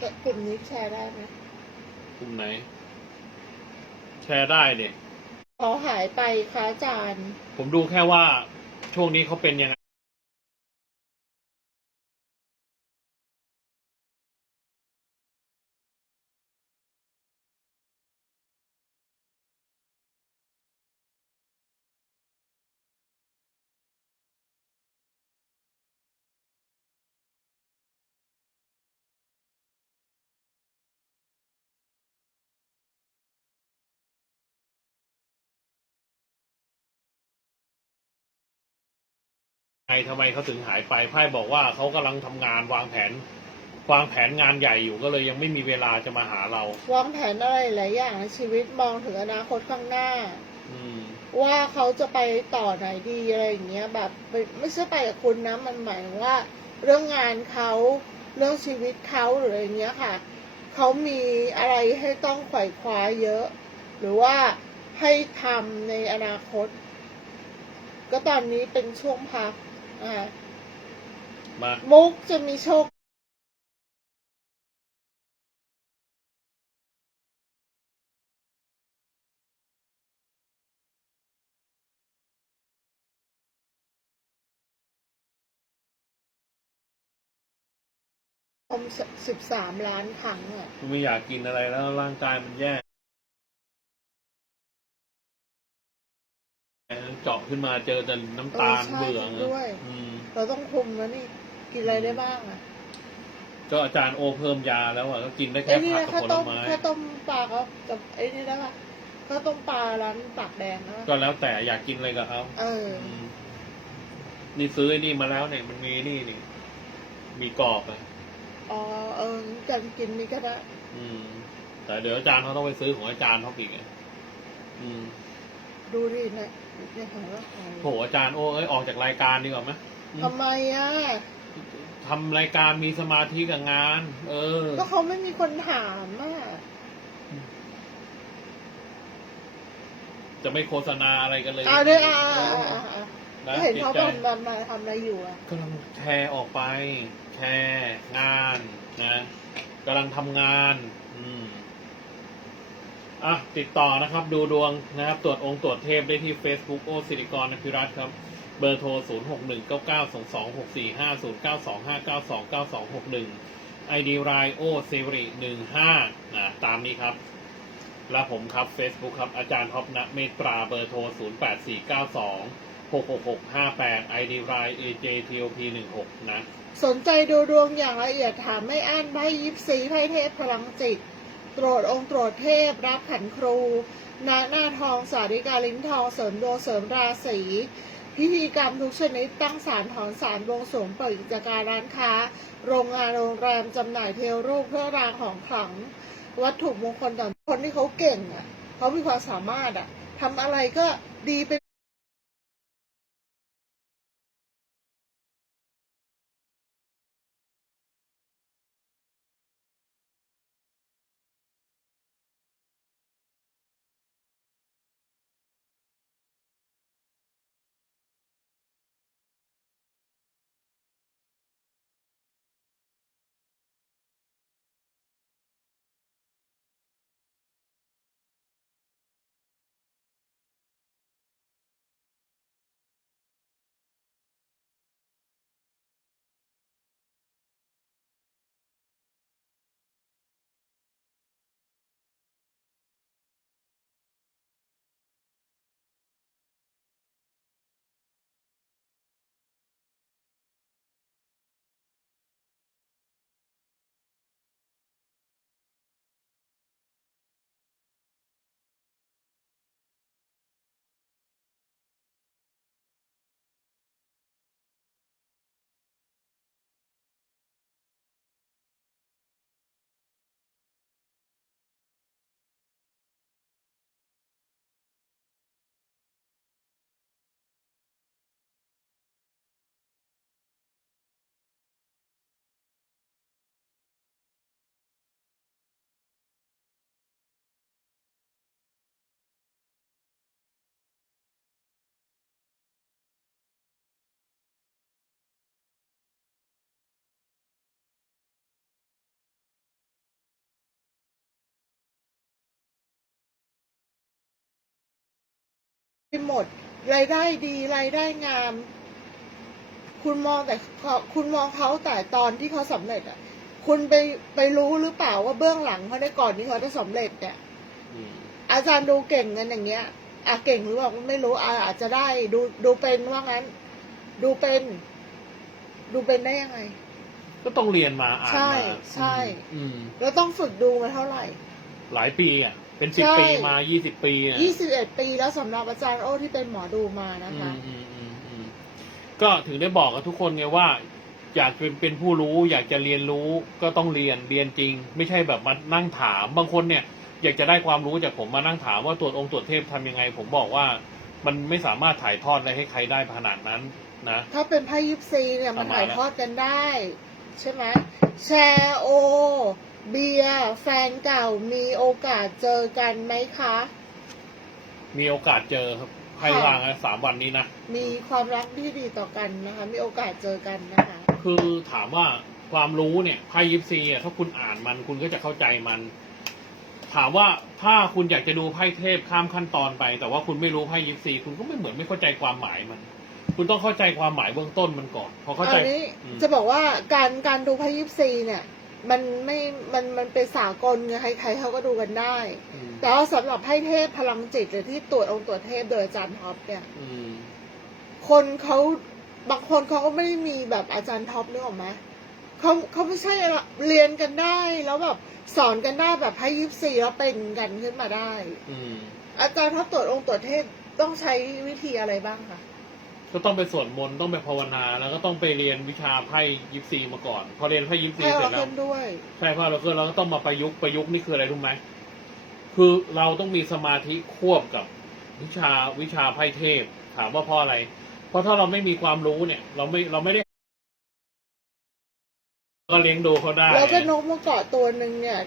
แต่กลุ่มนี้แชร์ได้ไหมกลุ่มไหน แชร์ได้เนี่ยเขาหายไปคะอาจารย์ ผมดูแค่ว่าช่วงนี้เขาเป็นยังไง ไงทำไมเขาถึงหายไปไพ่บอกว่าเขากำลังทำงานวางแผน วางแผนงานใหญ่อยู่ก็เลยยังไม่มีเวลาจะมาหาเรา วางแผนอะไรหลายอย่างในชีวิตมองถึงอนาคตข้างหน้า อืม ว่าเขาจะไปต่อไหนดีอะไรอย่างเงี้ยแบบไม่ไม่ใช่ไปกับคุณนะมันหมายถึงว่า เรื่องงานเขาเรื่องชีวิตเขาหรืออะไรเงี้ยค่ะ เขามีอะไรให้ต้องไขว่คว้าเยอะ หรือว่าให้ทำในอนาคต ก็ตอนนี้เป็นช่วงพัก อ่ามามุกจะมีโชคชมสิบสามล้านครั้งอะ ไม่อยากกินอะไรแล้วร่างกายมันแย่ เจาะขึ้นมาเจอแต่น้ำตาลเออใช่เบื่อจริงด้วย อืม เราต้องคุมแล้วนี่ กินอะไรได้บ้างอะก็อาจารย์โอเพิ่มยาแล้วอะก็กินได้แค่ไอ้นี่ผักนะกับข้าวผลต้มไม้ ข้าวต้มปลาเขากับไอ้นี่ได้ปะข้าวต้มปลาร้านปากแดงนะก็แล้วแต่อยากกินอะไรกับเขาเอออืมนี่ซื้อไอ้นี่มาแล้วเนี่ยมันมีนี่นี่ มีกรอบอะอ๋อเออจันกินนี่ก็ได้อืม แต่เดี๋ยวอาจารย์เขาต้องไปซื้อของอาจารย์เขาอีกอะอืม ดูดินะ ในของละครโถอาจารย์โอ้เอ้ยออกจากรายการดีกว่าไหมอืมทำไมอะทำรายการมีสมาธิกับงาน เออ ก็เขาไม่มีคนถามอะจะไม่โฆษณาอะไรกันเลยอ่าด้วยอ่าอ่าอ่าอ่านะเห็นจิตเขาใจทำแบบมาทำอะไรอยู่อะกำลังแชร์ออกไป แชร์งานนะกำลังทำงาน อืม อะติดต่อนะครับดูดวงนะครับ ตรวจองค์ตรวจเทพได้ที่ Facebook โอสิริกรนพิรัตครับ เบอร์โทร 0 6 1 9 9 2 2 6 4 5 0 9 2 5 9 2 9 2 6 1 ID รายโอเซวริ15นะตามนี้ครับ และผมครับ Facebook ครับ อาจารย์ท็อปนะเมตราเบอร์โทร 0 8 4 9 2 6 6 6 5 8 ID ราย AJTOP 16นะ สนใจดูดวงอย่างละเอียดถามไม่อั้นไพ่ยิปซีไพ่เทพพลังจิต ตรวจองค์ตรวจเทพรับขันครูนาหน้าทองสาริกาลิ้นทองเสริมดวงเสริมราศีพิธีกรรมทุกชนิดตั้งสารถอนสารวงสวงเปิดกิจการร้านค้า โรงงานโรงแรมจำหน่ายเทวรูปเพื่อรางของขลัง วัตถุมงคลต่างคนที่เขาเก่งอะเขามีความสามารถอะทำอะไรก็ดีไป หมด รายได้ดี รายได้งาม คุณมองแต่เขาคุณมองเขาแต่ตอนที่เขาสำเร็จอะ คุณไปไปรู้หรือเปล่าว่าเบื้องหลังเขาได้ก่อนที่เขาจะสำเร็จเนี่ยอืมอาจารย์ดูเก่งกันอย่างเงี้ยอะเก่งหรือเปล่าไม่รู้อะอาจจะได้ดูดูเป็นว่างั้น ดูเป็น ดูเป็นได้ยังไง ก็ต้องเรียนมาอ่านใช่มาใช่อืมแล้วต้องฝึกดูมาเท่าไหร่ หลายปีอะ เป็นสิบใช่ ปีมายี่สิบปีอะยี่สิบเอ็ดปีแล้วสำหรับอาจารย์โอ้ที่เป็นหมอดูมานะอืคะ มอืมอืมอืมก็ถึงได้บอกกับทุกคนไงว่า อยากเป็นเป็นผู้รู้ อยากจะเรียนรู้ก็ต้องเรียนเรียนจริง ไม่ใช่แบบมานั่งถาม บางคนเนี่ย อยากจะได้ความรู้จากผมมานั่งถามว่าตรวจองค์ตรวจเทพทำยังไง ผมบอกว่า มันไม่สามารถถ่ายทอดอะไรให้ใครได้ขนาดนั้นนะ ถ้าเป็นไพ่ยิปซีเนี่ยมันประมาณ ถ่ายทอดกันได้ ใช่ไหมแชร์โอ เบียร์แฟนเก่ามีโอกาสเจอกันไหมคะ มีโอกาสเจอครับให้ค่ะว่างนะสามวันนี้นะ มีความรักที่ดีต่อกันนะคะ มีโอกาสเจอกันนะคะ คือถามว่าความรู้เนี่ยไพ่ยิปซีอะถ้าคุณอ่านมันคุณก็จะเข้าใจมัน ถามว่าถ้าคุณอยากจะดูไพ่เทพข้ามขั้นตอนไป แต่ว่าคุณไม่รู้ไพ่ยิปซีคุณก็ไม่เหมือนไม่เข้าใจความหมายมัน คุณต้องเข้าใจความหมายเบื้องต้นมันก่อนพอเข้าใจอันนี้อืมจะบอกว่าการการดูไพ่ยิปซีเนี่ย มันไม่มันมันเป็นสากลไงใครๆเขาก็ดูกันได้อืมแต่ว่าสำหรับไพ่เทพพลังจิตหรือที่ตรวจองค์ตรวจเทพโดยอาจารย์ท็อปเนี่ยอืมคนเขาบางคนเขาก็ไม่ได้มีแบบอาจารย์ท็อปนึกออกไหมเขาเขาไม่ใช่เรียนกันได้ แล้วแบบสอนกันได้แบบให้ยิปซีแล้วเป็นกันขึ้นมาได้อืมอาจารย์ท็อปตรวจองค์ตรวจเทพต้องใช้วิธีอะไรบ้างคะ ก็ต้องไปสวดมนต์ต้องไปภาวนาแล้วก็ต้องไปเรียนวิชาไพ่ยิปซีมาก่อน พอเรียนไพ่ยิปซีให้เสร็เราจแล้ขึ้วนด้วยใช่พอเราก็เราก็ต้องมาประยุกต์ประยุกต์นี่คืออะไรรู้ไหมคือเราต้องมีสมาธิควบกับวิชาวิชาไพ่เทพ ถามว่าเพราะอะไร เพราะถ้าเราไม่มีความรู้เนี่ย เราไม่เราไม่ได้ก็เลี้ยงดูเขาได้ แล้วก็นกมาเกาะตัวหนึ่งเนี่ย